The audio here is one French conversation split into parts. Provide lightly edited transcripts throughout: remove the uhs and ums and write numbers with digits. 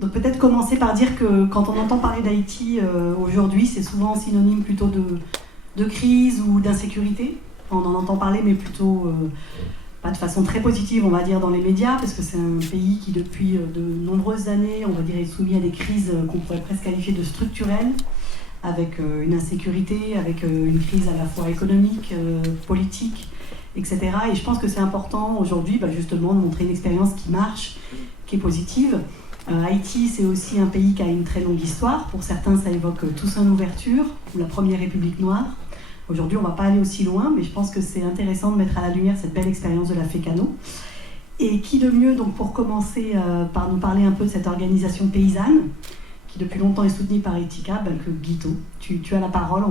Donc peut-être commencer par dire que quand on entend parler d'Haïti aujourd'hui, c'est souvent synonyme plutôt de crise ou d'insécurité. On en entend parler, mais plutôt pas de façon très positive, on va dire, dans les médias, parce que c'est un pays qui, depuis de nombreuses années, on va dire, est soumis à des crises qu'on pourrait presque qualifier de structurelles, avec une insécurité, avec une crise à la fois économique, politique, etc. Et je pense que c'est important aujourd'hui, justement, de montrer une expérience qui marche, qui est positive. Haïti, c'est aussi un pays qui a une très longue histoire. Pour certains, ça évoque Toussaint Louverture, ou la première République noire. Aujourd'hui, on ne va pas aller aussi loin, mais je pense que c'est intéressant de mettre à la lumière cette belle expérience de la FECANO. Et qui de mieux, donc, pour commencer par nous parler un peu de cette organisation paysanne, qui depuis longtemps est soutenue par Etika, que Guito. Tu as la parole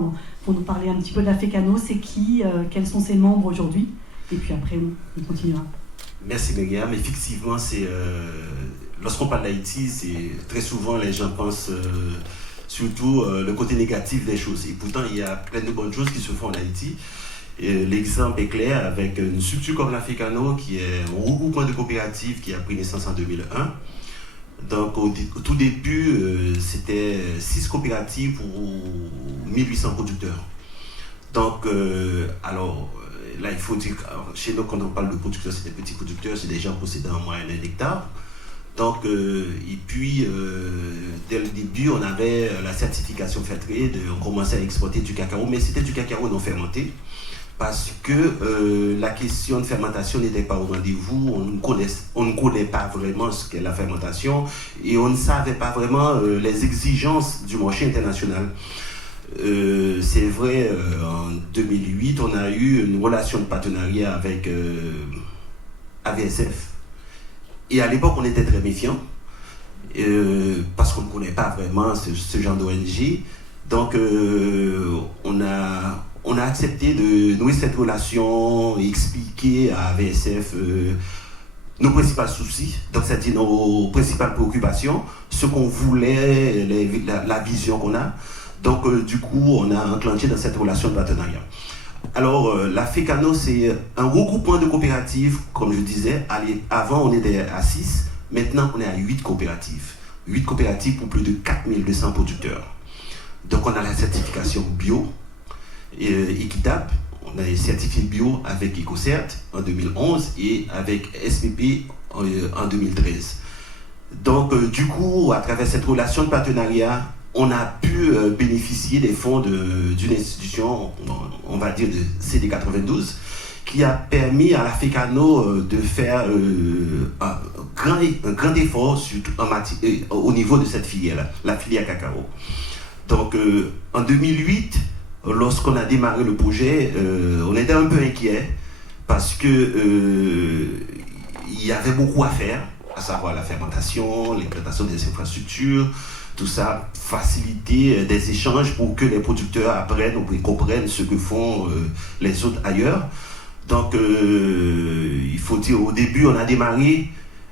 pour nous parler un petit peu de la FECANO. C'est qui, quels sont ses membres aujourd'hui? Et puis après, on continuera. Merci Myriam. Effectivement, lorsqu'on parle d'Haïti, très souvent les gens pensent surtout le côté négatif des choses. Et pourtant, il y a plein de bonnes choses qui se font en Haïti. L'exemple est clair avec une structure comme la FECANO, qui est un regroupement de coopératives qui a pris naissance en 2001. Donc au tout début, c'était 6 coopératives pour 1800 producteurs. Donc, là, il faut dire que chez nous, quand on parle de producteurs, c'est des petits producteurs, c'est des gens possédant en moyenne 1 hectare. Donc, et puis, dès le début, on avait la certification Fairtrade, on commençait à exporter du cacao, mais c'était du cacao non fermenté, parce que la question de fermentation n'était pas au rendez-vous, on ne connaît pas vraiment ce qu'est la fermentation, et on ne savait pas vraiment les exigences du marché international. C'est vrai, en 2008, on a eu une relation de partenariat avec AVSF. Et à l'époque, on était très méfiants, parce qu'on ne connaît pas vraiment ce genre d'ONG. Donc, on a accepté de nouer cette relation et expliquer à AVSF nos principaux soucis, donc c'est-à-dire nos principales préoccupations, ce qu'on voulait, la vision qu'on a. Donc, du coup, on a enclenché dans cette relation de partenariat. Alors, la FECANO, c'est un regroupement de coopératives, comme je disais. Avant, on était à 6, maintenant, on est à 8 coopératives. 8 coopératives pour plus de 4200 producteurs. Donc, on a la certification bio, équitable. On a certifié bio avec EcoCert en 2011 et avec SPP en 2013. Donc, du coup, à travers cette relation de partenariat, on a pu bénéficier des fonds d'une institution, on va dire de CD92, qui a permis à la FECANO de faire un grand effort surtout au niveau de cette filière-là, la filière cacao. Donc en 2008, lorsqu'on a démarré le projet, on était un peu inquiet parce que il y avait beaucoup à faire, à savoir la fermentation, l'implantation des infrastructures, tout ça, faciliter des échanges pour que les producteurs apprennent ou comprennent ce que font les autres ailleurs. Donc, il faut dire, au début, on a démarré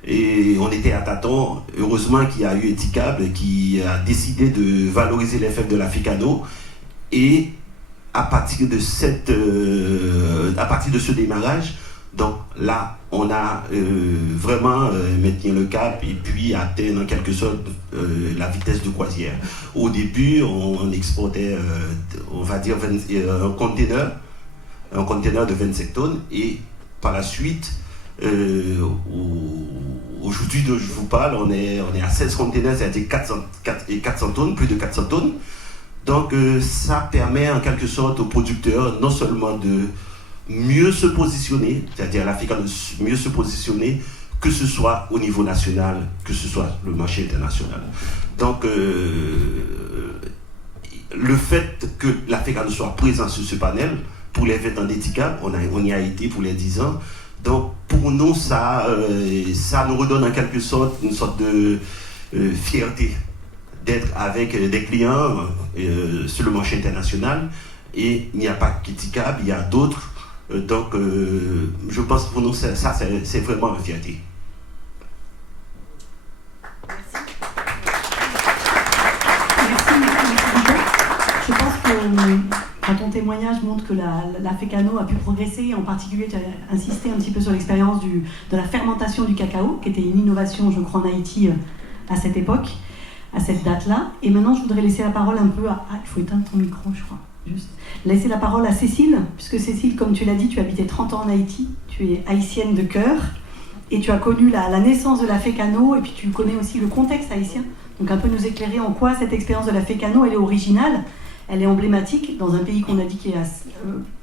et on était à tâtons. Heureusement qu'il y a eu Eticable qui a décidé de valoriser les fèves de la FECANO. Et à partir de ce démarrage, donc là, on a vraiment maintenu le cap et puis atteint en quelque sorte la vitesse de croisière. Au début, on exportait, on va dire, un conteneur de 25 tonnes et par la suite, aujourd'hui dont je vous parle, on est à 16 conteneurs, c'est-à-dire 400 tonnes, plus de 400 tonnes. Donc ça permet en quelque sorte aux producteurs non seulement de mieux se positionner, c'est-à-dire l'Afrique de mieux se positionner, que ce soit au niveau national, que ce soit le marché international. Donc, le fait que l'Afrique soit présente sur ce panel, pour les 20 ans d'Etica, on y a été pour les 10 ans. Donc, pour nous, ça nous redonne en quelque sorte une sorte de fierté d'être avec des clients sur le marché international. Et il n'y a pas qu'Etica, il y a d'autres. Donc, je pense que pour nous, ça c'est vraiment une fierté. Merci. Je pense que ton témoignage montre que la FECANO a pu progresser. En particulier, tu as insisté un petit peu sur l'expérience de la fermentation du cacao, qui était une innovation, je crois, en Haïti à cette époque, à cette date-là. Et maintenant, je voudrais laisser la parole un peu à... Ah, il faut éteindre ton micro, je crois. Juste. Laisser la parole à Cécile, puisque Cécile, comme tu l'as dit, tu as habité 30 ans en Haïti, tu es haïtienne de cœur, et tu as connu la naissance de la FECANO, et puis tu connais aussi le contexte haïtien. Donc un peu nous éclairer en quoi cette expérience de la FECANO, elle est originale, elle est emblématique dans un pays qu'on a dit qui est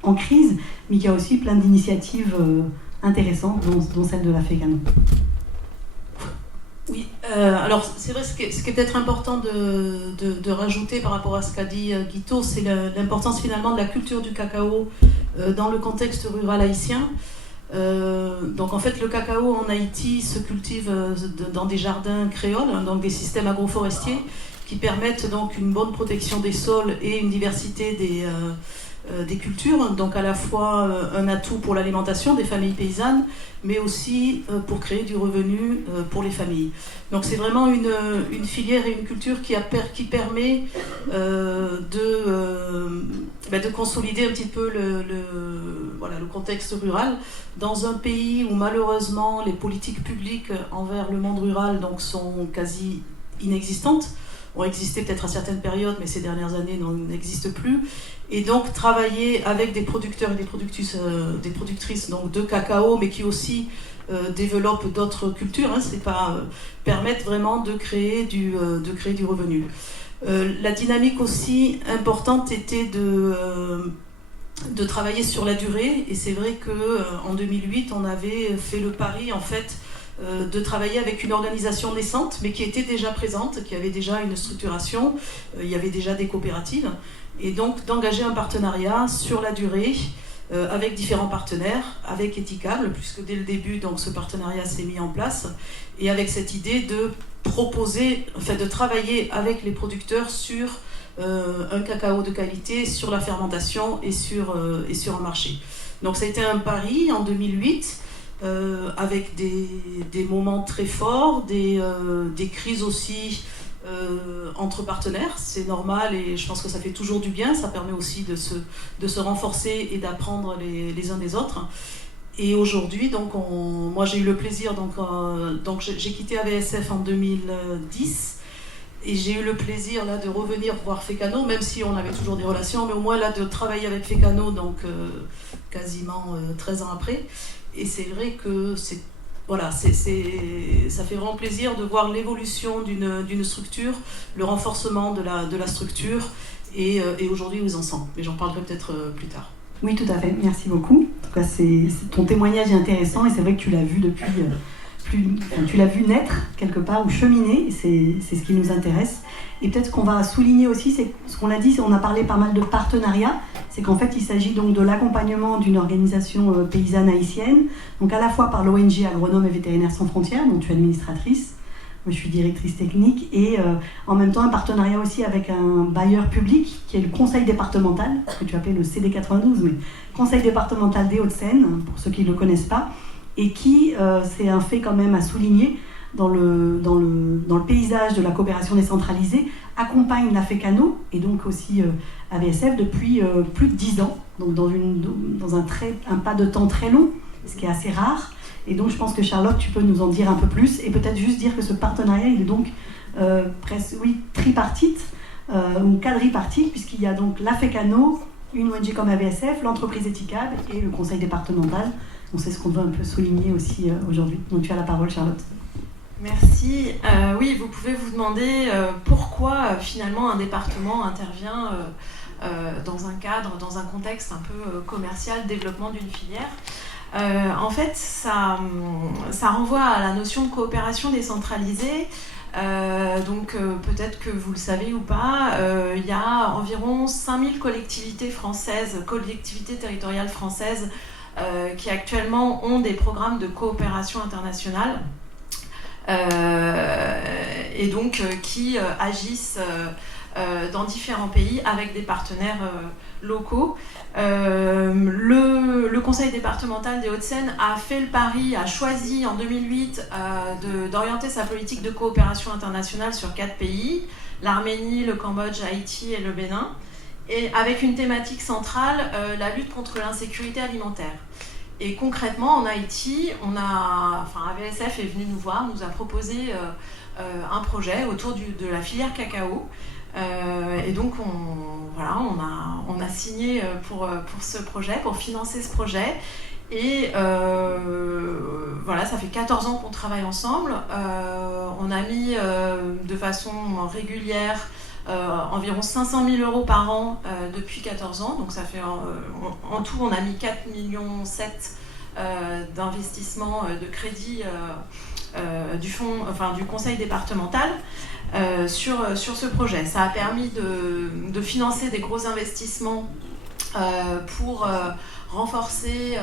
en crise, mais qui a aussi plein d'initiatives intéressantes, dont celle de la FECANO. Oui, alors c'est vrai, ce qui est peut-être important de rajouter par rapport à ce qu'a dit Guito, c'est l'importance finalement de la culture du cacao dans le contexte rural haïtien. Donc en fait, le cacao en Haïti se cultive dans des jardins créoles, donc des systèmes agroforestiers qui permettent donc une bonne protection des sols et une diversité des cultures, donc à la fois un atout pour l'alimentation des familles paysannes, mais aussi pour créer du revenu pour les familles. Donc c'est vraiment une filière et une culture qui permet de consolider un petit peu le contexte rural dans un pays où malheureusement les politiques publiques envers le monde rural donc, sont quasi inexistantes, ont existé peut-être à certaines périodes, mais ces dernières années n'existent plus. Et donc travailler avec des producteurs et des productrices donc, de cacao, mais qui aussi développent d'autres cultures, permettent vraiment de créer du revenu. La dynamique aussi importante était de travailler sur la durée, et c'est vrai qu'en 2008, on avait fait le pari en fait de travailler avec une organisation naissante, mais qui était déjà présente, qui avait déjà une structuration, il y avait déjà des coopératives, et donc d'engager un partenariat sur la durée avec différents partenaires, avec Éthicable, puisque dès le début, donc, ce partenariat s'est mis en place, et avec cette idée de de travailler avec les producteurs sur un cacao de qualité, sur la fermentation et sur un marché. Donc ça a été un pari en 2008, avec des moments très forts, des crises aussi entre partenaires, c'est normal et je pense que ça fait toujours du bien, ça permet aussi de se renforcer et d'apprendre les uns des autres. Et aujourd'hui, donc moi j'ai eu le plaisir, donc j'ai quitté AVSF en 2010, et j'ai eu le plaisir là, de revenir voir FECANO, même si on avait toujours des relations, mais au moins là de travailler avec FECANO, donc quasiment 13 ans après. Et c'est vrai que ça fait vraiment plaisir de voir l'évolution d'une structure, le renforcement de la structure, et aujourd'hui où ils en sont. Mais j'en parlerai peut-être plus tard. Oui, tout à fait. Merci beaucoup. En tout cas, ton témoignage est intéressant, et c'est vrai que tu l'as vu depuis... tu l'as vu naître quelque part ou cheminer, c'est ce qui nous intéresse. Et peut-être ce qu'on va souligner aussi, c'est ce qu'on a dit, on a parlé pas mal de partenariats, c'est qu'en fait il s'agit donc de l'accompagnement d'une organisation paysanne haïtienne, donc à la fois par l'ONG Agronomes et Vétérinaires sans frontières, dont tu es administratrice, moi je suis directrice technique, et en même temps un partenariat aussi avec un bailleur public qui est le conseil départemental, ce que tu appelles le CD92, mais conseil départemental des Hauts-de-Seine, pour ceux qui ne le connaissent pas, et qui, c'est un fait quand même à souligner, dans le paysage de la coopération décentralisée, accompagne la FECANO et donc aussi AVSF depuis plus de 10 ans, donc dans un pas de temps très long, ce qui est assez rare. Et donc je pense que Charlotte, tu peux nous en dire un peu plus, et peut-être juste dire que ce partenariat, il est donc tripartite ou quadripartite, puisqu'il y a donc la FECANO, une ONG comme AVSF, l'entreprise Éthicable et le conseil départemental. Donc c'est ce qu'on veut un peu souligner aussi aujourd'hui. Donc tu as la parole, Charlotte. Merci. Oui, vous pouvez vous demander pourquoi finalement un département intervient dans un cadre, dans un contexte un peu commercial, développement d'une filière. En fait, ça renvoie à la notion de coopération décentralisée. Donc peut-être que vous le savez ou pas, il y a environ 5000 collectivités territoriales françaises qui actuellement ont des programmes de coopération internationale. Et donc qui agissent dans différents pays avec des partenaires locaux. Le conseil départemental des Hauts-de-Seine a fait le pari, a choisi en 2008 d'orienter sa politique de coopération internationale sur 4 pays, l'Arménie, le Cambodge, Haïti et le Bénin. et avec une thématique centrale, la lutte contre l'insécurité alimentaire. Et concrètement, en Haïti, AVSF est venu nous voir, nous a proposé un projet autour de la filière cacao. Et donc, on a signé pour ce projet, pour financer ce projet. Et ça fait 14 ans qu'on travaille ensemble. On a mis de façon régulière environ 500 000 € par an depuis 14 ans. Donc ça fait en tout, on a mis 4,7 millions d'investissement de crédit du conseil départemental sur ce projet. Ça a permis de financer des gros investissements pour renforcer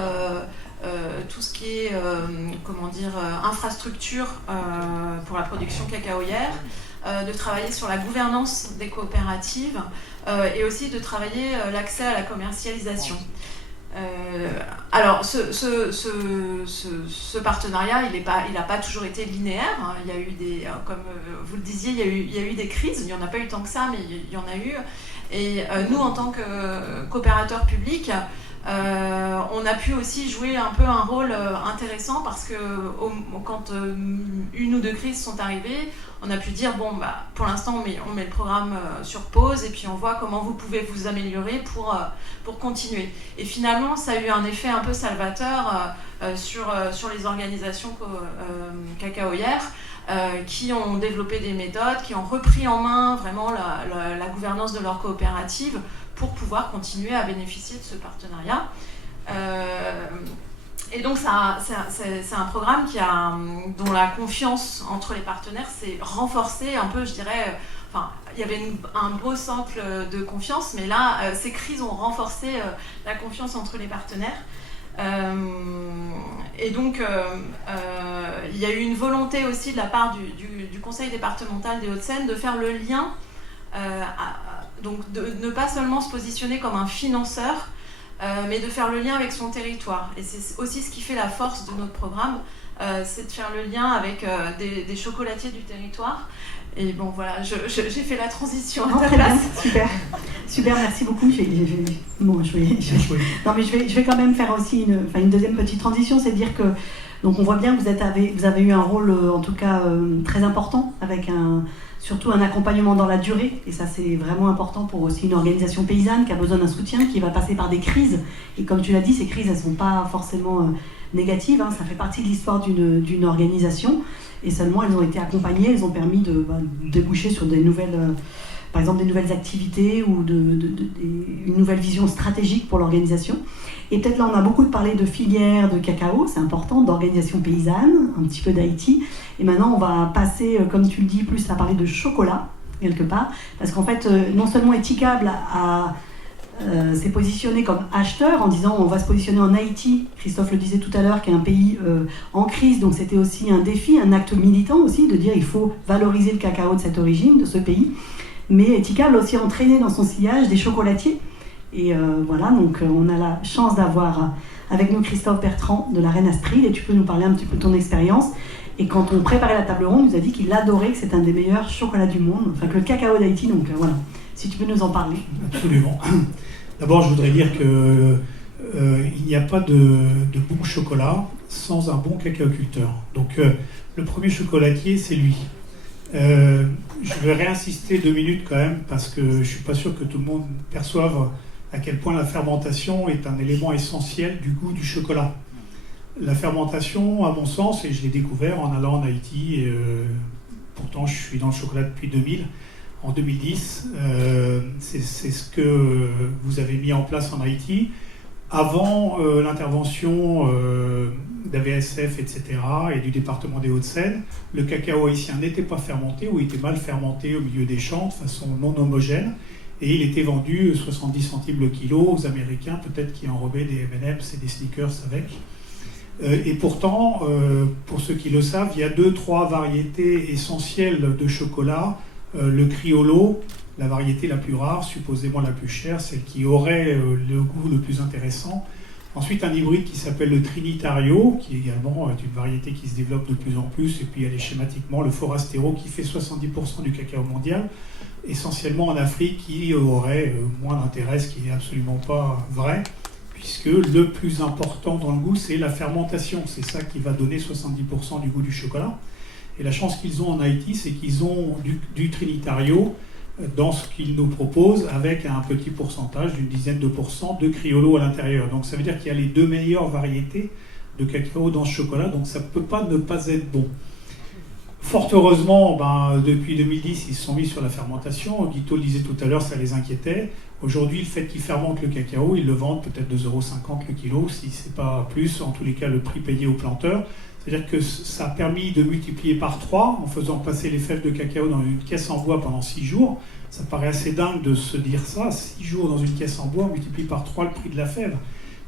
tout ce qui est infrastructure pour la production cacaoyère, de travailler sur la gouvernance des coopératives et aussi de travailler l'accès à la commercialisation. Alors, ce partenariat, il n'a pas toujours été linéaire. Hein. Il y a eu comme vous le disiez, il y a eu des crises. Il n'y en a pas eu tant que ça, mais il y en a eu. Et nous, en tant que coopérateurs publics, on a pu aussi jouer un peu un rôle intéressant parce que quand une ou deux crises sont arrivées, on a pu dire pour l'instant on met le programme sur pause et puis on voit comment vous pouvez vous améliorer pour continuer. Et finalement, ça a eu un effet un peu salvateur sur les organisations cacaoyères qui ont développé des méthodes, qui ont repris en main vraiment la gouvernance de leur coopérative pour pouvoir continuer à bénéficier de ce partenariat. Et donc c'est un programme dont la confiance entre les partenaires s'est renforcée un peu, je dirais. Il y avait un beau socle de confiance, mais là, ces crises ont renforcé la confiance entre les partenaires. Et donc, il y a eu une volonté aussi de la part du conseil départemental des Hauts-de-Seine de faire le lien, donc de ne pas seulement se positionner comme un financeur, mais de faire le lien avec son territoire. Et c'est aussi ce qui fait la force de notre programme, c'est de faire le lien avec des chocolatiers du territoire. Et bon, voilà, j'ai fait la transition à ta place. Super, merci beaucoup. Je vais quand même faire aussi une deuxième petite transition, c'est de dire que donc on voit bien que vous avez eu un rôle en tout cas très important avec surtout un accompagnement dans la durée, et ça c'est vraiment important pour aussi une organisation paysanne qui a besoin d'un soutien, qui va passer par des crises. Et comme tu l'as dit, ces crises elles ne sont pas forcément négatives, hein, ça fait partie de l'histoire d'une organisation. Et seulement elles ont été accompagnées, elles ont permis de déboucher sur des nouvelles, par exemple des nouvelles activités ou une nouvelle vision stratégique pour l'organisation. Et peut-être là on a beaucoup parlé de filières de cacao, c'est important, d'organisation paysanne, un petit peu d'Haïti. Et maintenant on va passer, comme tu le dis, plus à parler de chocolat, quelque part, parce qu'en fait non seulement Etikable s'est positionné comme acheteur en disant on va se positionner en Haïti, Christophe le disait tout à l'heure, qui est un pays en crise, donc c'était aussi un défi, un acte militant aussi, de dire il faut valoriser le cacao de cette origine, de ce pays. Mais Etikable a aussi entraîné dans son sillage des chocolatiers. Et voilà, donc on a la chance d'avoir avec nous Christophe Bertrand de la Reine Astrid, et tu peux nous parler un petit peu de ton expérience. Et quand on préparait la table ronde, il nous a dit qu'il adorait, que c'est un des meilleurs chocolats du monde, enfin que le cacao d'Haïti, donc voilà, si tu peux nous en parler. Absolument. D'abord, je voudrais dire qu'il n'y a pas de bon chocolat sans un bon cacaoculteur. Donc, le premier chocolatier, c'est lui. Je vais réinsister 2 minutes quand même, parce que je ne suis pas sûr que tout le monde perçoive à quel point la fermentation est un élément essentiel du goût du chocolat. La fermentation, à mon sens, et je l'ai découvert en allant en Haïti, et pourtant je suis dans le chocolat depuis 2000, en 2010, c'est ce que vous avez mis en place en Haïti. Avant l'intervention d'AVSF, etc., et du département des Hauts-de-Seine, le cacao haïtien n'était pas fermenté, ou était mal fermenté au milieu des champs, de façon non homogène, et il était vendu 70 centimes le kilo aux Américains, peut-être qui enrobaient des M&M's et des sneakers avec. Et pourtant, pour ceux qui le savent, il y a 2-3 variétés essentielles de chocolat. Le Criollo, la variété la plus rare, supposément la plus chère, celle qui aurait le goût le plus intéressant. Ensuite, un hybride qui s'appelle le Trinitario, qui également est une variété qui se développe de plus en plus. Et puis, elle est schématiquement le Forastero, qui fait 70% du cacao mondial, essentiellement en Afrique, qui aurait moins d'intérêt, ce qui n'est absolument pas vrai, puisque le plus important dans le goût, c'est la fermentation. C'est ça qui va donner 70% du goût du chocolat. Et la chance qu'ils ont en Haïti, c'est qu'ils ont du Trinitario dans ce qu'ils nous proposent, avec un petit pourcentage d'une dizaine de pourcents de Criollo à l'intérieur. Donc ça veut dire qu'il y a les deux meilleures variétés de cacao dans ce chocolat, donc ça ne peut pas ne pas être bon. Fort heureusement, depuis 2010, ils se sont mis sur la fermentation. Guito le disait tout à l'heure, ça les inquiétait. Aujourd'hui, le fait qu'ils fermentent le cacao, ils le vendent peut-être 2,50 € le kilo, si ce n'est pas plus, en tous les cas le prix payé au planteur. C'est-à-dire que ça a permis de multiplier par 3 en faisant passer les fèves de cacao dans une caisse en bois pendant 6 jours. Ça paraît assez dingue de se dire ça, 6 jours dans une caisse en bois, on multiplie par 3 le prix de la fève.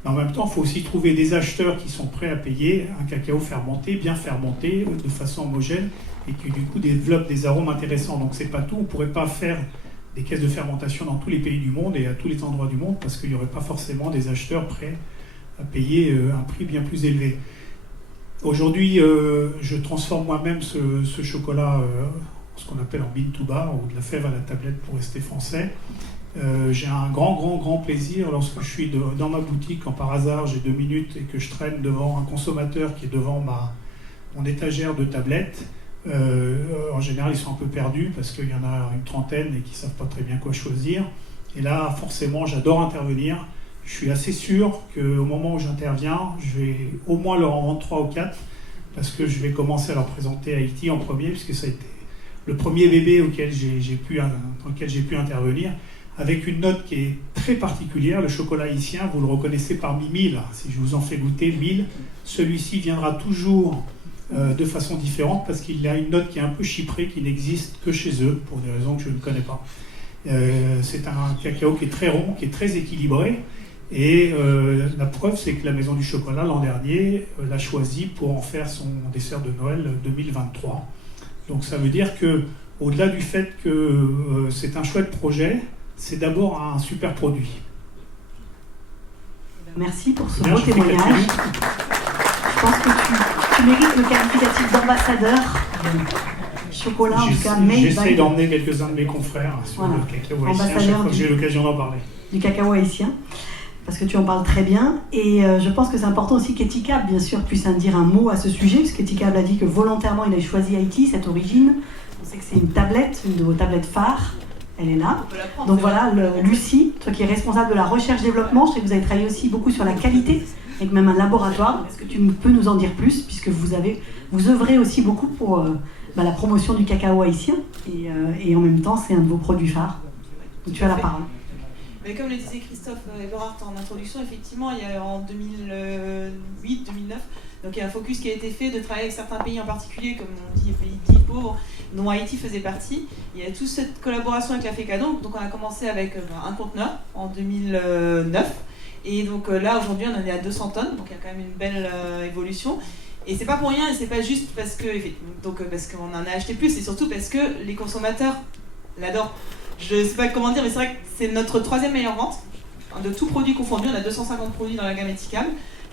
Mais en même temps, il faut aussi trouver des acheteurs qui sont prêts à payer un cacao fermenté, bien fermenté, de façon homogène, et qui du coup développe des arômes intéressants. Donc c'est pas tout, on ne pourrait pas faire des caisses de fermentation dans tous les pays du monde et à tous les endroits du monde, parce qu'il n'y aurait pas forcément des acheteurs prêts à payer un prix bien plus élevé. Aujourd'hui, je transforme moi-même ce chocolat, ce qu'on appelle en bean to bar, ou de la fève à la tablette pour rester français. J'ai un grand plaisir lorsque je suis dans ma boutique, quand par hasard j'ai 2 minutes et que je traîne devant un consommateur qui est devant mon étagère de tablettes. En général, ils sont un peu perdus parce qu'il y en a une trentaine et qui ne savent pas très bien quoi choisir. Et là, forcément, j'adore intervenir. Je suis assez sûr qu'au moment où j'interviens, je vais au moins leur en vendre 3 ou 4, parce que je vais commencer à leur présenter Haïti en premier, puisque ça a été le premier bébé dans lequel j'ai pu intervenir, avec une note qui est très particulière. Le chocolat haïtien, vous le reconnaissez parmi 1000. Si je vous en fais goûter 1000, celui-ci viendra toujours de façon différente, parce qu'il a une note qui est un peu chyprée, qui n'existe que chez eux, pour des raisons que je ne connais pas. C'est un cacao qui est très rond, qui est très équilibré. Et la preuve, c'est que la Maison du Chocolat, l'an dernier, l'a choisi pour en faire son dessert de Noël 2023. Donc ça veut dire que, au-delà du fait que c'est un chouette projet, c'est d'abord un super produit. Merci pour ce beau témoignage. Je pense que tu mérites le qualificatif d'ambassadeur chocolat, en tout cas. J'essaie d'emmener quelques-uns de mes confrères sur le cacao haïtien, chaque fois que j'ai l'occasion d'en parler. Du cacao haïtien. Parce que tu en parles très bien, et je pense que c'est important aussi qu'Etikab, bien sûr, puisse dire un mot à ce sujet, parce qu'Etikab a dit que volontairement il a choisi Haïti, cette origine. On sait que c'est une tablette, une de vos tablettes phares, elle est là. Donc voilà, Lucie, toi qui es responsable de la recherche-développement, je sais que vous avez travaillé aussi beaucoup sur la qualité, avec même un laboratoire. Est-ce que tu peux nous en dire plus, puisque vous œuvrez aussi beaucoup pour la promotion du cacao haïtien, et en même temps c'est un de vos produits phares. Donc tu as la parole. Mais comme le disait Christophe Eberhardt en introduction, effectivement, il y a en 2008-2009, donc il y a un focus qui a été fait de travailler avec certains pays en particulier, comme on dit, pays dits pauvres, dont Haïti faisait partie. Il y a toute cette collaboration avec la FECADO, donc on a commencé avec un conteneur en 2009, et donc là aujourd'hui on en est à 200 tonnes, donc il y a quand même une belle évolution. Et c'est pas pour rien, et c'est pas juste parce qu'on en a acheté plus, c'est surtout parce que les consommateurs l'adorent. Je ne sais pas comment dire, mais c'est vrai que c'est notre 3e meilleure vente, de tout produit confondu. On a 250 produits dans la gamme Etikab.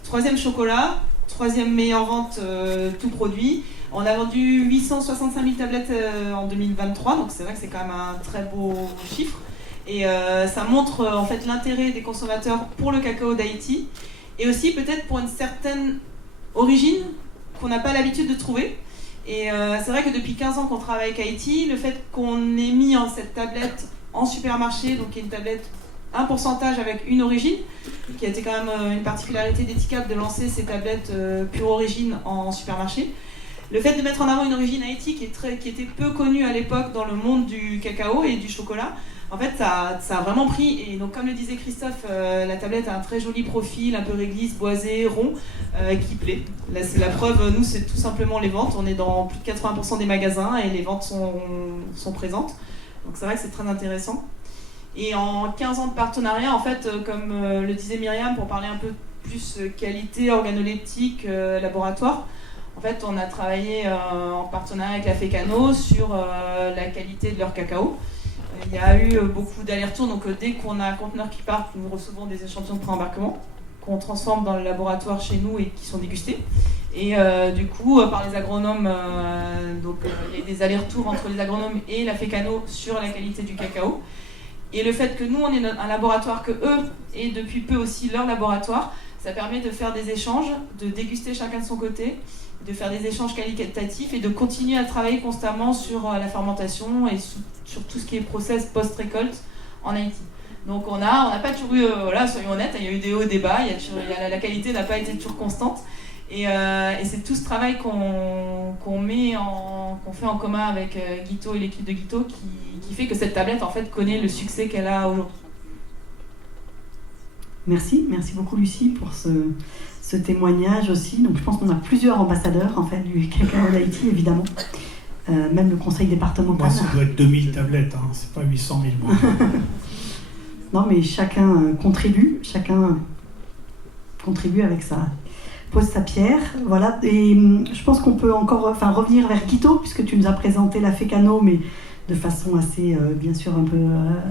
3e chocolat, 3e meilleure vente, tout produit. On a vendu 865 000 tablettes en 2023, donc c'est vrai que c'est quand même un très beau chiffre. Et ça montre en fait l'intérêt des consommateurs pour le cacao d'Haïti, et aussi peut-être pour une certaine origine qu'on n'a pas l'habitude de trouver. Et c'est vrai que depuis 15 ans qu'on travaille avec Haïti, le fait qu'on ait mis cette tablette en supermarché, donc qui est une tablette, un pourcentage avec une origine, qui a été quand même une particularité d'Etikab de lancer ces tablettes pure origine en supermarché. Le fait de mettre en avant une origine Haïti qui était peu connue à l'époque dans le monde du cacao et du chocolat, en fait ça a vraiment pris. Et donc comme le disait Christophe, la tablette a un très joli profil, un peu réglisse, boisé, rond, qui plaît. Là c'est la preuve, nous c'est tout simplement les ventes, on est dans plus de 80% des magasins et les ventes sont présentes. Donc c'est vrai que c'est très intéressant. Et en 15 ans de partenariat, en fait, comme le disait Myriam, pour parler un peu plus qualité, organoleptique, laboratoire, en fait, on a travaillé en partenariat avec la FECANO sur la qualité de leur cacao. Il y a eu beaucoup d'allers-retours, donc dès qu'on a un conteneur qui part, nous recevons des échantillons de pré-embarquement qu'on transforme dans le laboratoire chez nous et qui sont dégustés. Et du coup, par les agronomes, il y a des allers-retours entre les agronomes et la FECANO sur la qualité du cacao. Et le fait que nous, on ait un laboratoire, que eux aient depuis peu aussi leur laboratoire, ça permet de faire des échanges, de déguster chacun de son côté, de faire des échanges qualitatifs et de continuer à travailler constamment sur la fermentation et sur tout ce qui est process post-récolte en Haïti. Donc on n'a pas toujours eu, soyons honnêtes, il y a eu des hauts et des bas, la qualité n'a pas été toujours constante. Et c'est tout ce travail qu'on fait en commun avec Guito et l'équipe de Guito qui fait que cette tablette en fait connaît le succès qu'elle a aujourd'hui. Merci beaucoup Lucie pour ce témoignage aussi. Donc je pense qu'on a plusieurs ambassadeurs en fait du cacao d'Haïti évidemment, même le conseil départemental. Moi, ça doit être 2000 tablettes, hein. C'est pas 800 000 mois. Non mais chacun contribue avec ça. Pose sa pierre, voilà, et je pense qu'on peut encore revenir vers Guito, puisque tu nous as présenté la FECANO, mais de façon assez, bien sûr, un peu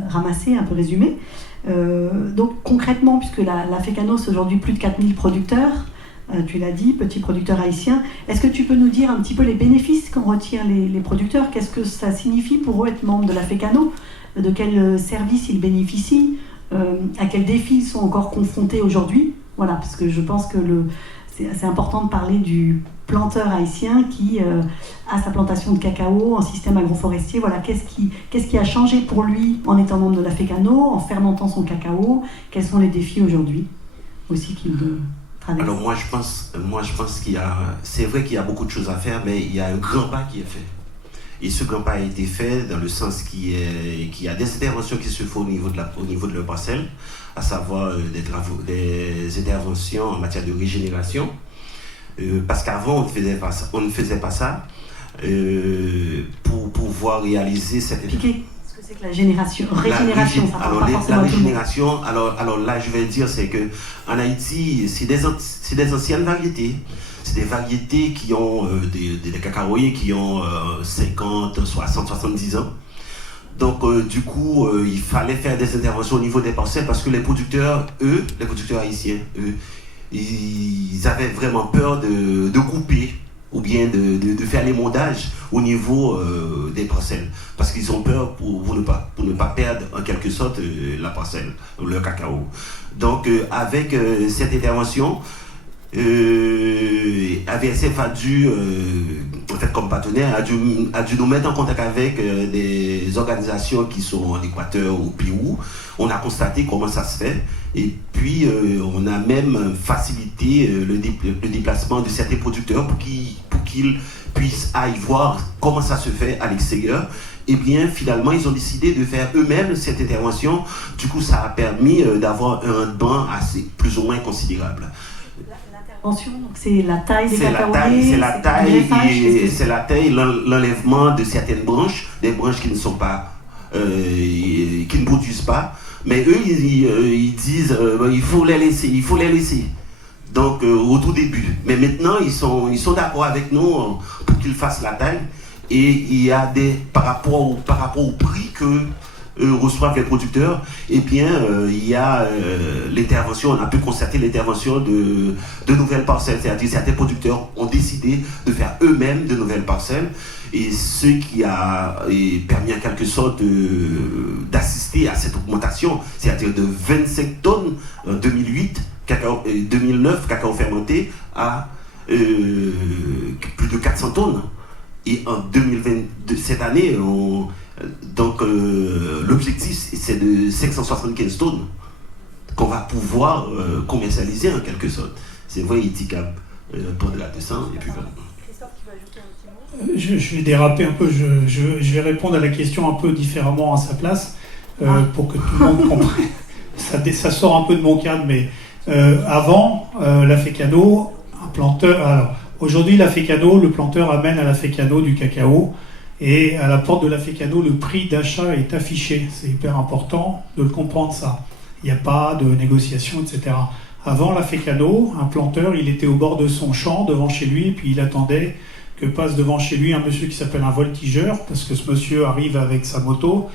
ramassée, un peu résumée. Donc concrètement, puisque la FECANO, c'est aujourd'hui plus de 4000 producteurs, tu l'as dit, petits producteurs haïtiens, est-ce que tu peux nous dire un petit peu les bénéfices qu'en retirent les producteurs? Qu'est-ce que ça signifie pour eux être membres de la FECANO? De quels services ils bénéficient? À quels défis ils sont encore confrontés aujourd'hui? Voilà, parce que je pense que c'est important de parler du planteur haïtien qui a sa plantation de cacao en système agroforestier. Voilà, qu'est-ce qui a changé pour lui en étant membre de la FECANO, en fermentant son cacao? Quels sont les défis aujourd'hui aussi qu'il traverse? Alors moi je pense c'est vrai qu'il y a beaucoup de choses à faire, mais il y a un grand pas qui est fait. Et ce grand pas a été fait dans le sens qu'il y a des interventions qui se font au niveau de leur parcelle, à savoir des interventions en matière de régénération, parce qu'avant on ne faisait pas ça pour pouvoir réaliser cette... Expliquez ce que c'est que la régénération, ça parle pas forcément la régénération, alors là je vais dire, c'est que en Haïti, c'est des anciennes variétés. C'est des variétés qui ont des cacaoyers qui ont 50, 60, 70 ans. Donc du coup, il fallait faire des interventions au niveau des parcelles parce que les producteurs haïtiens, ils avaient vraiment peur de couper ou bien de faire l'émondage au niveau des parcelles. Parce qu'ils ont peur pour ne pas perdre en quelque sorte la parcelle, le cacao. Donc avec cette intervention, AVSF a dû, en fait, comme partenaire, a dû nous mettre en contact avec des organisations qui sont en Équateur ou Pérou. On a constaté comment ça se fait et puis on a même facilité le déplacement de certains producteurs pour qu'ils puissent aller voir comment ça se fait à l'extérieur. Et bien finalement ils ont décidé de faire eux-mêmes cette intervention. Du coup ça a permis d'avoir un banc assez plus ou moins considérable. Donc c'est la taille des cacaoyers, c'est la taille, l'enlèvement de certaines branches, des branches qui ne sont pas, qui ne produisent pas. Mais eux, ils disent il faut les laisser. Donc au tout début. Mais maintenant, ils sont d'accord avec nous pour qu'ils fassent la taille. Et il y a par rapport au prix que reçoivent les producteurs, et bien il y a l'intervention, on a pu constater l'intervention de nouvelles parcelles, c'est-à-dire certains producteurs ont décidé de faire eux-mêmes de nouvelles parcelles, et ce qui a permis en quelque sorte d'assister à cette augmentation, c'est-à-dire de 25 tonnes en 2009 cacao fermenté à plus de 400 tonnes. Et en 2022, cette année, l'objectif c'est de 575 tonnes qu'on va pouvoir commercialiser en quelque sorte. C'est vrai, Itikab pondra de 200 et puis voilà. Christophe, tu veux ajouter un petit mot? Je vais déraper un peu, je vais répondre à la question un peu différemment à sa place pour que tout le monde comprenne. Ça sort un peu de mon cadre, mais avant la FECANO, un planteur... Alors, aujourd'hui, la FECANO, le planteur amène à la FECANO du cacao. Et à la porte de la FECANO, le prix d'achat est affiché. C'est hyper important de le comprendre, ça. Il n'y a pas de négociation, etc. Avant la FECANO, un planteur, il était au bord de son champ, devant chez lui, et puis il attendait que passe devant chez lui un monsieur qui s'appelle un voltigeur, parce que ce monsieur arrive avec sa moto,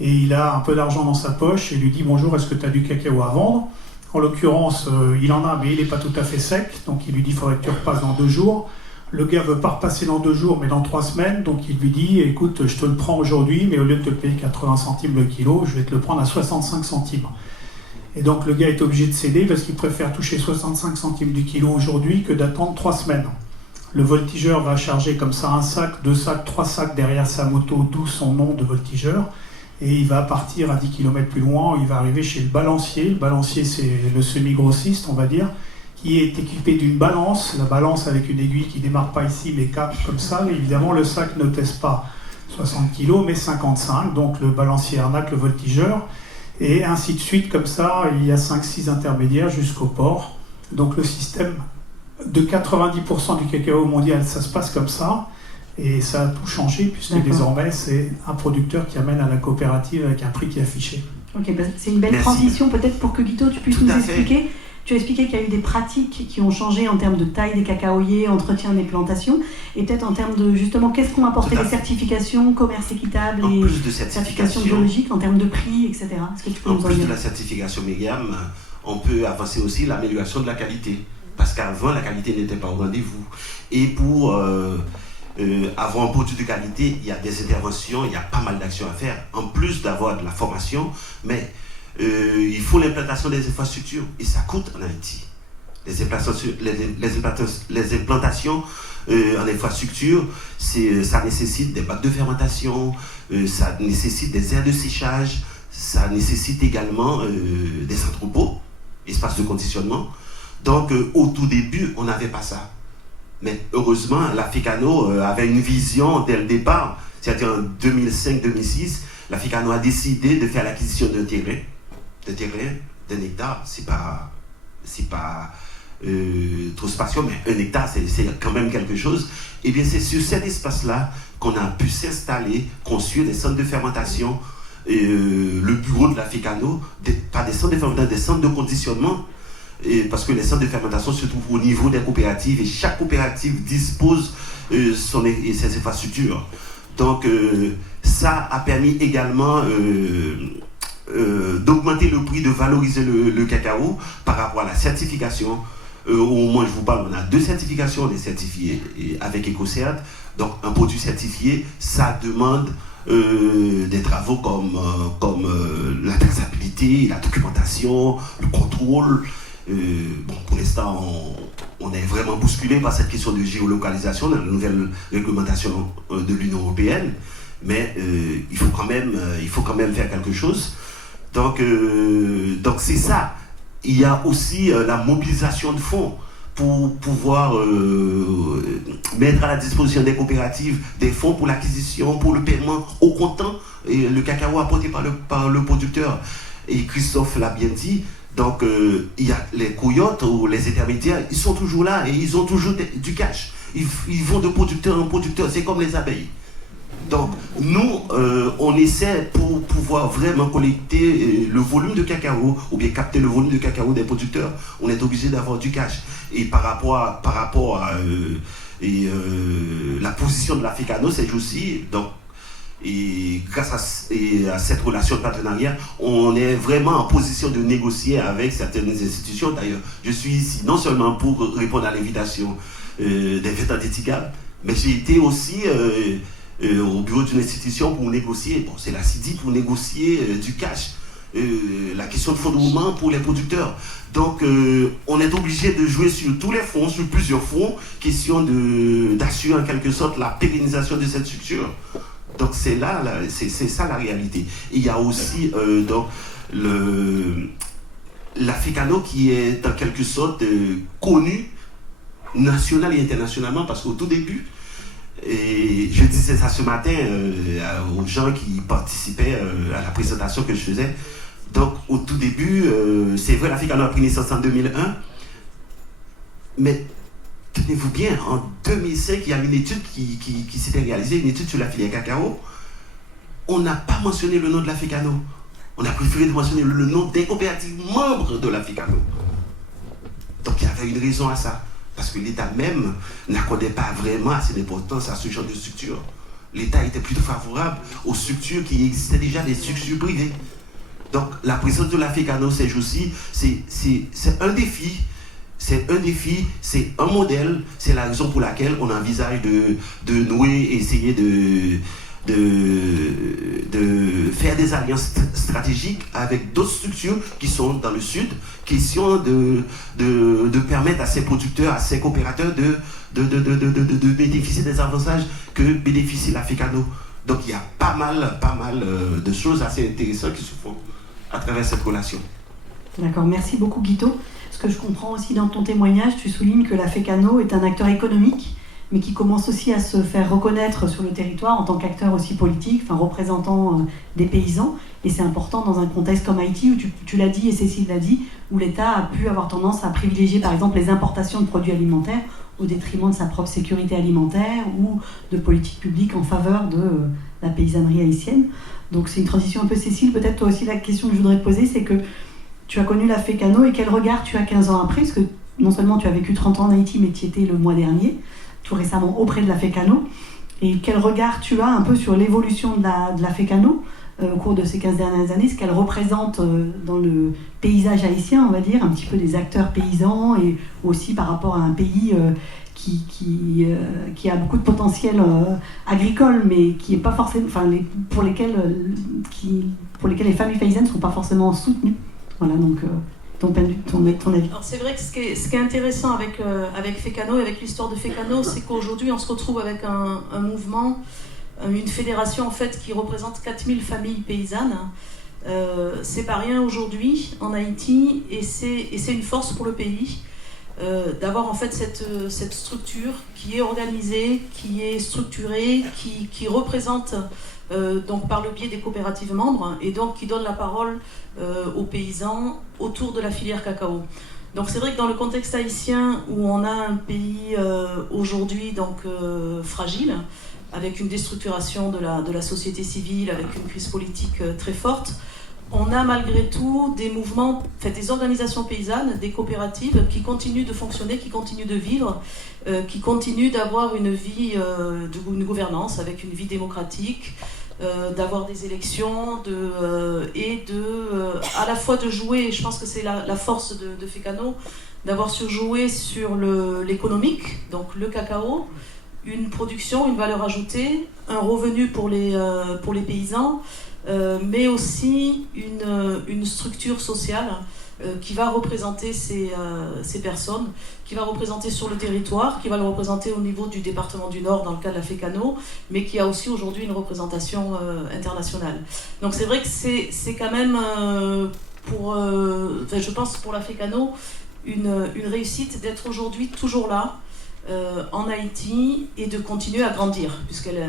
et il a un peu d'argent dans sa poche, et lui dit « Bonjour, est-ce que tu as du cacao à vendre ?» En l'occurrence, il en a, mais il n'est pas tout à fait sec. Donc il lui dit, il faudrait que tu repasses dans 2 jours. Le gars ne veut pas repasser dans 2 jours, mais dans 3 semaines. Donc il lui dit, écoute, je te le prends aujourd'hui, mais au lieu de te le payer 80 centimes le kilo, je vais te le prendre à 65 centimes. Et donc le gars est obligé de céder parce qu'il préfère toucher 65 centimes du kilo aujourd'hui que d'attendre 3 semaines. Le voltigeur va charger comme ça 1 sac, 2 sacs, 3 sacs derrière sa moto, d'où son nom de voltigeur. Et il va partir à 10 km plus loin, il va arriver chez le balancier. Le balancier, c'est le semi-grossiste, on va dire, qui est équipé d'une balance. La balance avec une aiguille qui ne démarre pas ici, mais capte comme ça. Mais évidemment, le sac ne pèse pas 60 kg, mais 55. Donc le balancier arnaque le voltigeur. Et ainsi de suite, comme ça, il y a 5-6 intermédiaires jusqu'au port. Donc le système de 90% du cacao mondial, ça se passe comme ça. Et ça a tout changé, puisque désormais, c'est un producteur qui amène à la coopérative avec un prix qui est affiché. Ok, c'est une belle transition peut-être pour que Guito, tu puisses nous expliquer. Tu as expliqué qu'il y a eu des pratiques qui ont changé en termes de taille des cacaoyers, entretien des plantations, et peut-être en termes de justement qu'est-ce qu'ont apporté les certifications, commerce équitable et plus de certification biologique en termes de prix, etc. Est-ce que tu peux en nous en plus dire? de la certification Myriam, on peut avancer aussi l'amélioration de la qualité, parce qu'avant la qualité n'était pas au rendez-vous. Et pour avoir un produit de qualité, il y a des interventions, il y a pas mal d'actions à faire, en plus d'avoir de la formation, mais il faut l'implantation des infrastructures, et ça coûte en Haïti. Les implantations en infrastructure, ça nécessite des bacs de fermentation, ça nécessite des aires de séchage, ça nécessite également des entrepôts, espaces de conditionnement. Donc au tout début, on n'avait pas ça. Mais heureusement, l'Africano avait une vision dès le départ, c'est-à-dire en 2005-2006, l'Africano a décidé de faire l'acquisition d'un terrain, d'un hectare. C'est pas trop spacieux, mais 1 hectare, c'est quand même quelque chose. Et bien c'est sur cet espace-là qu'on a pu s'installer, construire des centres de fermentation, le bureau de l'Africano, pas des centres de fermentation, des centres de conditionnement, parce que les centres de fermentation se trouvent au niveau des coopératives, et chaque coopérative dispose ses infrastructures. Donc ça a permis également d'augmenter le prix, de valoriser le cacao par rapport à la certification. Au moment où je vous parle, on a 2 certifications, on est certifié avec EcoCert. Donc un produit certifié, ça demande des travaux comme la traçabilité, la documentation, le contrôle. Pour l'instant, on est vraiment bousculé par cette question de géolocalisation dans la nouvelle réglementation de l'Union européenne, mais il faut quand même faire quelque chose. Donc c'est ça. Il y a aussi la mobilisation de fonds pour pouvoir mettre à la disposition des coopératives des fonds pour l'acquisition, pour le paiement au comptant, et le cacao apporté par le producteur. Et Christophe l'a bien dit. Donc il y a les coyotes ou les intermédiaires, ils sont toujours là et ils ont toujours du cash. Ils vont de producteur en producteur, c'est comme les abeilles. Donc nous, on essaie pour pouvoir vraiment collecter le volume de cacao ou bien capter le volume de cacao des producteurs, on est obligé d'avoir du cash. Et par rapport à la position de l'Africano ces jours-ci, donc, et grâce à cette relation de partenariat, on est vraiment en position de négocier avec certaines institutions. D'ailleurs, je suis ici non seulement pour répondre à l'invitation des vêtements d'étiquette, mais j'ai été aussi au bureau d'une institution pour négocier, c'est la CIDI, pour négocier du cash, la question de fonds de roulement pour les producteurs. Donc on est obligé de jouer sur tous les fronts, sur plusieurs fronts, question d'assurer en quelque sorte la pérennisation de cette structure. Donc c'est ça la réalité. Il y a aussi donc l'Africano qui est en quelque sorte connu national et internationalement, parce qu'au tout début, et je disais ça ce matin aux gens qui participaient à la présentation que je faisais. Donc au tout début, c'est vrai, l'Africano a pris naissance en 2001, mais tenez-vous bien, en 2005, il y a une étude qui s'était réalisée, une étude sur la filière cacao. On n'a pas mentionné le nom de l'Africano. On a préféré mentionner le nom des coopératives membres de l'Africano. Donc il y avait une raison à ça. Parce que l'État même n'accordait pas vraiment assez d'importance à ce genre de structure. L'État était plutôt favorable aux structures qui existaient déjà, des structures privées. Donc la présence de l'Africano ces jours-ci, c'est un défi. C'est un défi, c'est un modèle, c'est la raison pour laquelle on envisage de nouer, essayer de faire des alliances stratégiques avec d'autres structures qui sont dans le sud, question de permettre à ces producteurs, à ces coopérateurs de bénéficier des avantages que bénéficie l'Africano. Donc il y a pas mal de choses assez intéressantes qui se font à travers cette relation. D'accord, merci beaucoup Guito. Ce que je comprends aussi dans ton témoignage, tu soulignes que l'Africano est un acteur économique, mais qui commence aussi à se faire reconnaître sur le territoire en tant qu'acteur aussi politique, enfin représentant des paysans. Et c'est important dans un contexte comme Haïti, où tu l'as dit et Cécile l'a dit, où l'État a pu avoir tendance à privilégier par exemple les importations de produits alimentaires au détriment de sa propre sécurité alimentaire ou de politiques publiques en faveur de la paysannerie haïtienne. Donc c'est une transition un peu Cécile. Peut-être toi aussi la question que je voudrais te poser, c'est que tu as connu l'Africano et quel regard tu as 15 ans après, parce que non seulement tu as vécu 30 ans en Haïti, mais tu y étais le mois dernier, tout récemment auprès de l'Africano. Et quel regard tu as un peu sur l'évolution de l'Africano au cours de ces 15 dernières années, ce qu'elle représente dans le paysage haïtien, on va dire, un petit peu des acteurs paysans, et aussi par rapport à un pays qui a beaucoup de potentiel agricole, mais qui est pas forcément, enfin, pour lesquels les familles paysannes ne sont pas forcément soutenues. Voilà, donc ton avis. Alors c'est vrai que ce qui est intéressant avec FECANO et avec l'histoire de FECANO, c'est qu'aujourd'hui on se retrouve avec un mouvement, une fédération en fait qui représente 4000 familles paysannes. C'est pas rien aujourd'hui en Haïti et c'est une force pour le pays d'avoir en fait cette structure qui est organisée, qui est structurée, qui représente donc par le biais des coopératives membres et donc qui donne la parole aux paysans autour de la filière cacao. Donc c'est vrai que dans le contexte haïtien où on a un pays aujourd'hui donc fragile, avec une déstructuration de la société civile, avec une crise politique très forte, on a malgré tout des mouvements, des organisations paysannes, des coopératives qui continuent de fonctionner, qui continuent de vivre, qui continuent d'avoir une vie, une gouvernance avec une vie démocratique, d'avoir des élections à la fois de jouer, je pense que c'est la force de FECANO, d'avoir surjoué sur l'économique, donc le cacao, une production, une valeur ajoutée, un revenu pour les paysans, mais aussi une structure sociale qui va représenter ces personnes, qui va représenter sur le territoire, qui va le représenter au niveau du département du Nord dans le cas de la FECANO, mais qui a aussi aujourd'hui une représentation internationale. Donc c'est vrai que c'est quand même, je pense pour la FECANO, une réussite d'être aujourd'hui toujours là, en Haïti et de continuer à grandir, puisqu'elle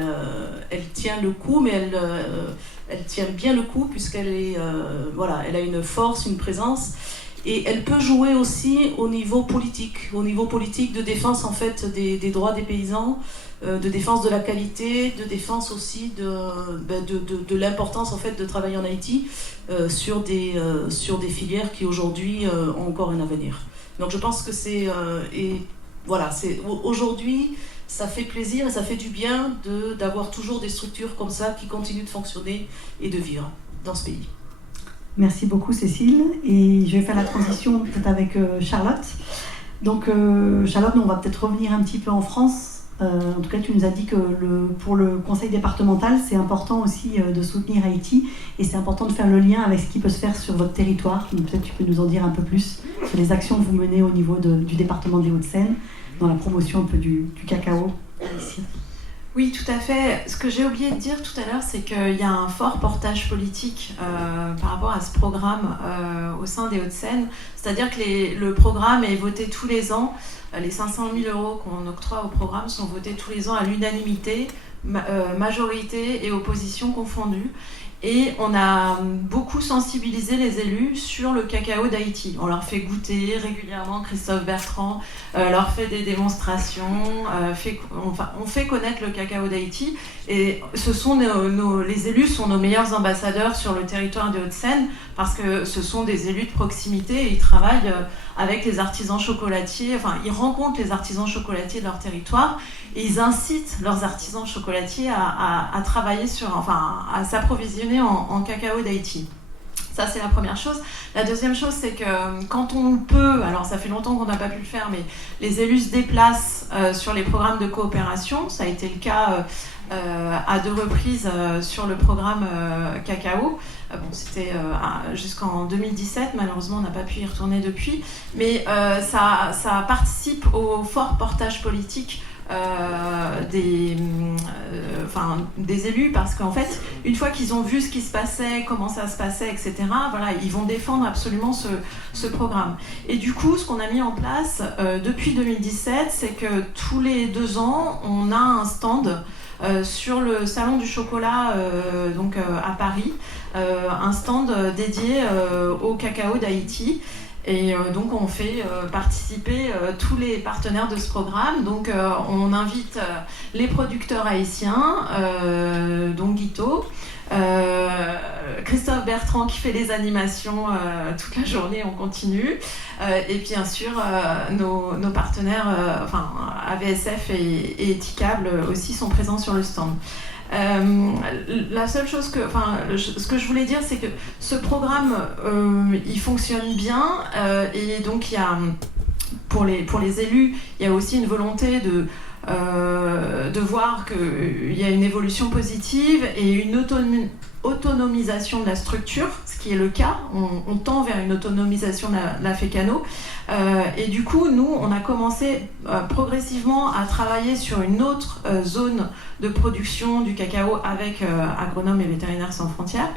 tient le coup, mais elle tient bien le coup, puisqu'elle elle a une force, une présence, et elle peut jouer aussi au niveau politique de défense en fait des droits des paysans, de défense de la qualité, de défense aussi de l'importance en fait de travailler en Haïti sur des filières qui aujourd'hui ont encore un avenir. Donc je pense que aujourd'hui, ça fait plaisir et ça fait du bien d'avoir toujours des structures comme ça qui continuent de fonctionner et de vivre dans ce pays. Merci beaucoup Cécile. Et je vais faire la transition peut-être avec Charlotte. Donc Charlotte, on va peut-être revenir un petit peu en France. En tout cas, tu nous as dit que pour le conseil départemental, c'est important aussi de soutenir Haïti et c'est important de faire le lien avec ce qui peut se faire sur votre territoire. Donc peut-être tu peux nous en dire un peu plus sur les actions que vous menez au niveau du département des Hauts-de-Seine dans la promotion un peu du cacao ici. Oui, tout à fait. Ce que j'ai oublié de dire tout à l'heure, c'est qu'il y a un fort portage politique par rapport à ce programme au sein des Hauts-de-Seine. C'est-à-dire que le programme est voté tous les ans. Les 500 000 € qu'on octroie au programme sont votés tous les ans à l'unanimité, majorité et opposition confondues. Et on a beaucoup sensibilisé les élus sur le cacao d'Haïti. On leur fait goûter régulièrement, Christophe Bertrand leur fait des démonstrations, on fait connaître le cacao d'Haïti. Et les élus sont nos meilleurs ambassadeurs sur le territoire des Hauts-de-Seine parce que ce sont des élus de proximité et ils travaillent avec les artisans chocolatiers, ils rencontrent les artisans chocolatiers de leur territoire et ils incitent leurs artisans chocolatiers à travailler à s'approvisionner en cacao d'Haïti. Ça, c'est la première chose. La deuxième chose, c'est que quand on peut, alors ça fait longtemps qu'on n'a pas pu le faire, mais les élus se déplacent sur les programmes de coopération. Ça a été le cas à 2 reprises sur le programme Cacao. Bon, c'était jusqu'en 2017, malheureusement on n'a pas pu y retourner depuis, mais ça participe au fort portage politique des élus, parce qu'en fait, une fois qu'ils ont vu ce qui se passait, comment ça se passait, etc., voilà, ils vont défendre absolument ce programme. Et du coup, ce qu'on a mis en place depuis 2017, c'est que tous les 2 ans, on a un stand sur le salon du chocolat à Paris, un stand dédié au cacao d'Haïti. Et donc on fait participer tous les partenaires de ce programme. Donc on invite les producteurs haïtiens, donc Guito, Christophe Bertrand qui fait les animations toute la journée, on continue, et bien sûr nos partenaires, AVSF et Eticable aussi sont présents sur le stand. La seule chose ce que je voulais dire, c'est que ce programme il fonctionne bien, et donc il y a pour les élus, il y a aussi une volonté de voir qu'il y a une évolution positive et une autonomisation de la structure, ce qui est le cas. On tend vers une autonomisation de la FECANO. Et du coup, nous, on a commencé progressivement à travailler sur une autre zone de production du cacao avec Agronomes et Vétérinaires sans frontières.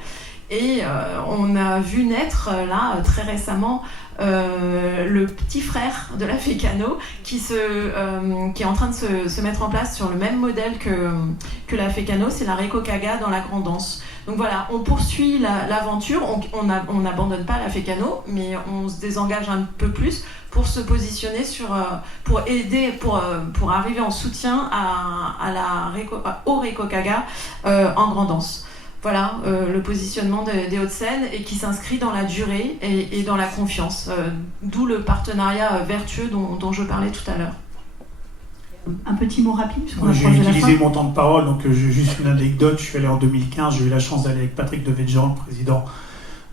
Et on a vu naître là très récemment le petit frère de la FECANO qui est en train de se mettre en place sur le même modèle que la FECANO, c'est la Recocaga dans la Grand'Anse. Donc voilà, on poursuit l'aventure, on n'abandonne pas la FECANO, mais on se désengage un peu plus pour se positionner pour aider, pour arriver en soutien au Recocaga en Grand'Anse. Voilà le positionnement des Hauts-de-Seine, et qui s'inscrit dans la durée et dans la confiance, d'où le partenariat vertueux dont je parlais tout à l'heure. Un petit mot rapide. Moi, j'ai utilisé mon temps de parole, donc juste une anecdote. Je suis allé en 2015, j'ai eu la chance d'aller avec Patrick Devedjian, le président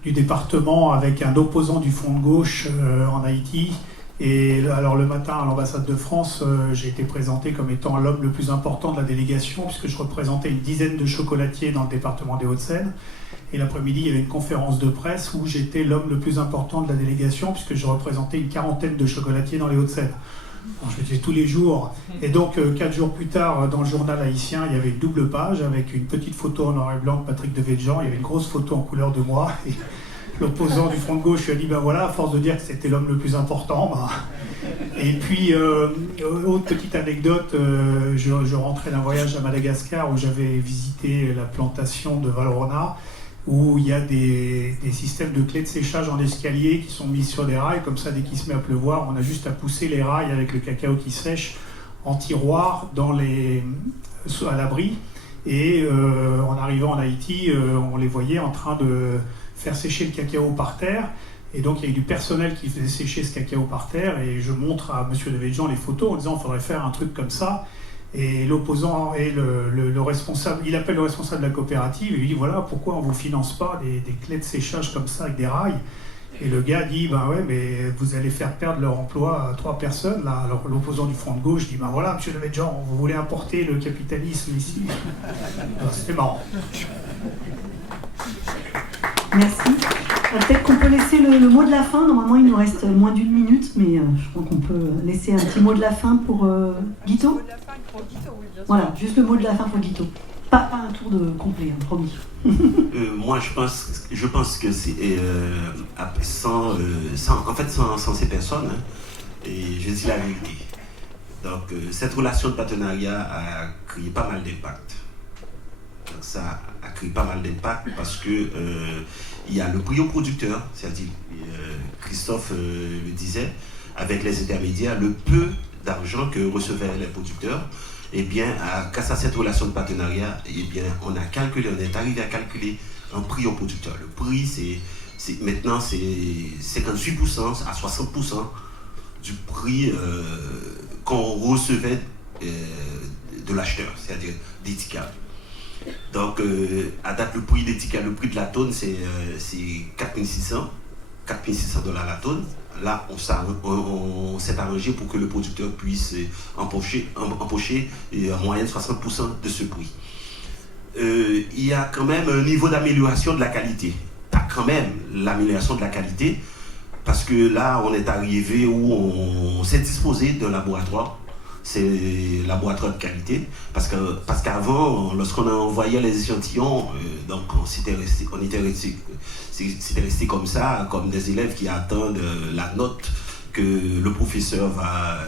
du département, avec un opposant du Front de gauche en Haïti. Et alors le matin à l'ambassade de France, j'ai été présenté comme étant l'homme le plus important de la délégation, puisque je représentais une dizaine de chocolatiers dans le département des Hauts-de-Seine. Et l'après-midi, il y avait une conférence de presse où j'étais l'homme le plus important de la délégation, puisque je représentais une 40aine de chocolatiers dans les Hauts-de-Seine. Alors, je le faisais tous les jours. Et donc, 4 jours plus tard, dans le journal haïtien, il y avait une double page avec une petite photo en noir et blanc de Patrick Devedjian. Il y avait une grosse photo en couleur de moi. Et l'opposant du Front de gauche lui a dit, ben voilà, à force de dire que c'était l'homme le plus important. Et puis, autre petite anecdote, je rentrais d'un voyage à Madagascar où j'avais visité la plantation de Valrhona, où il y a des systèmes de clés de séchage en escalier qui sont mis sur des rails. Comme ça, dès qu'il se met à pleuvoir, on a juste à pousser les rails avec le cacao qui sèche en tiroir à l'abri. Et en arrivant en Haïti, on les voyait en train de faire sécher le cacao par terre. Et donc, il y a eu du personnel qui faisait sécher ce cacao par terre. Et je montre à M. Devedjian les photos en disant qu'il faudrait faire un truc comme ça. Et l'opposant et le responsable, il appelle le responsable de la coopérative et lui dit, voilà, pourquoi on ne vous finance pas des clés de séchage comme ça avec des rails? Et le gars dit, ben ouais, mais vous allez faire perdre leur emploi à 3 personnes. Là. Alors l'opposant du Front de gauche dit, ben voilà, M. Devedjian, vous voulez importer le capitalisme ici? C'était marrant. Merci. Peut-être qu'on peut laisser le mot de la fin. Normalement, il nous reste moins d'1 minute, mais je crois qu'on peut laisser un petit mot de la fin pour Guito. Voilà, juste le mot de la fin pour Guito. Pas un tour de complet, hein, promis. Moi, je pense que c'est sans ces personnes, et je dis la vérité. Donc, cette relation de partenariat a créé pas mal d'impact. Donc, ça a créé pas mal d'impact parce que il y a le prix aux producteurs, c'est-à-dire Christophe le disait, avec les intermédiaires, le peu d'argent que recevaient les producteurs. Eh bien, grâce à cette relation de partenariat, eh bien, on est arrivé à calculer un prix au producteur. Le prix, maintenant, c'est 58% à 60% du prix qu'on recevait de l'acheteur, c'est-à-dire d'Eticable. Donc, à date, le prix d'étiquette, le prix de la tonne, c'est 4600 $, la tonne. Là, on s'est arrangé pour que le producteur puisse empocher en moyenne 60% de ce prix. Il y a quand même un niveau d'amélioration de la qualité. Pas quand même l'amélioration de la qualité, parce que là, on est arrivé où on s'est disposé d'un laboratoire. C'est laboratoire de qualité, parce qu'avant, lorsqu'on envoyait les échantillons, donc c'était resté comme ça, comme des élèves qui attendent la note que le professeur va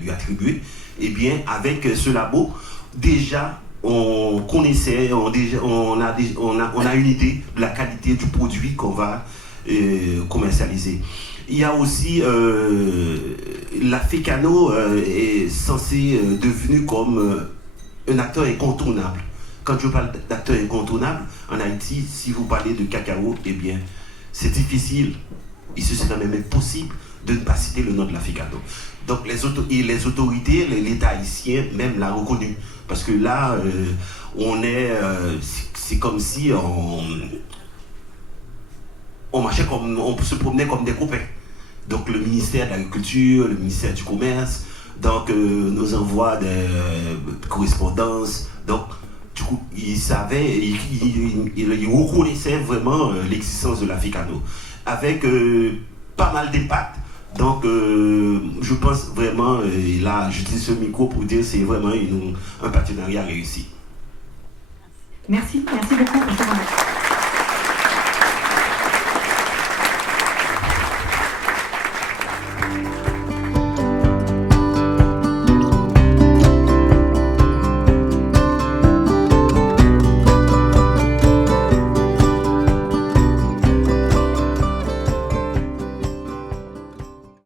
lui attribuer. Et bien, avec ce labo, déjà, on connaissait, on a une idée de la qualité du produit qu'on va commercialiser. Il y a aussi la FECANO est censée devenir comme un acteur incontournable. Quand je parle d'acteur incontournable, en Haïti, si vous parlez de cacao, eh bien, c'est difficile, et ce serait même impossible de ne pas citer le nom de la FECANO. Donc les autorités, l'État haïtien même l'a reconnu. Parce que là, c'est comme si on marchait comme, on se promenait comme des copains. Donc le ministère de l'Agriculture, le ministère du Commerce, donc nous envoie des correspondances. Donc du coup, ils savaient, ils reconnaissaient vraiment l'existence de la FECANO, avec pas mal d'impact. Donc je pense vraiment, et là j'utilise ce micro pour dire que c'est vraiment un partenariat réussi. Merci beaucoup.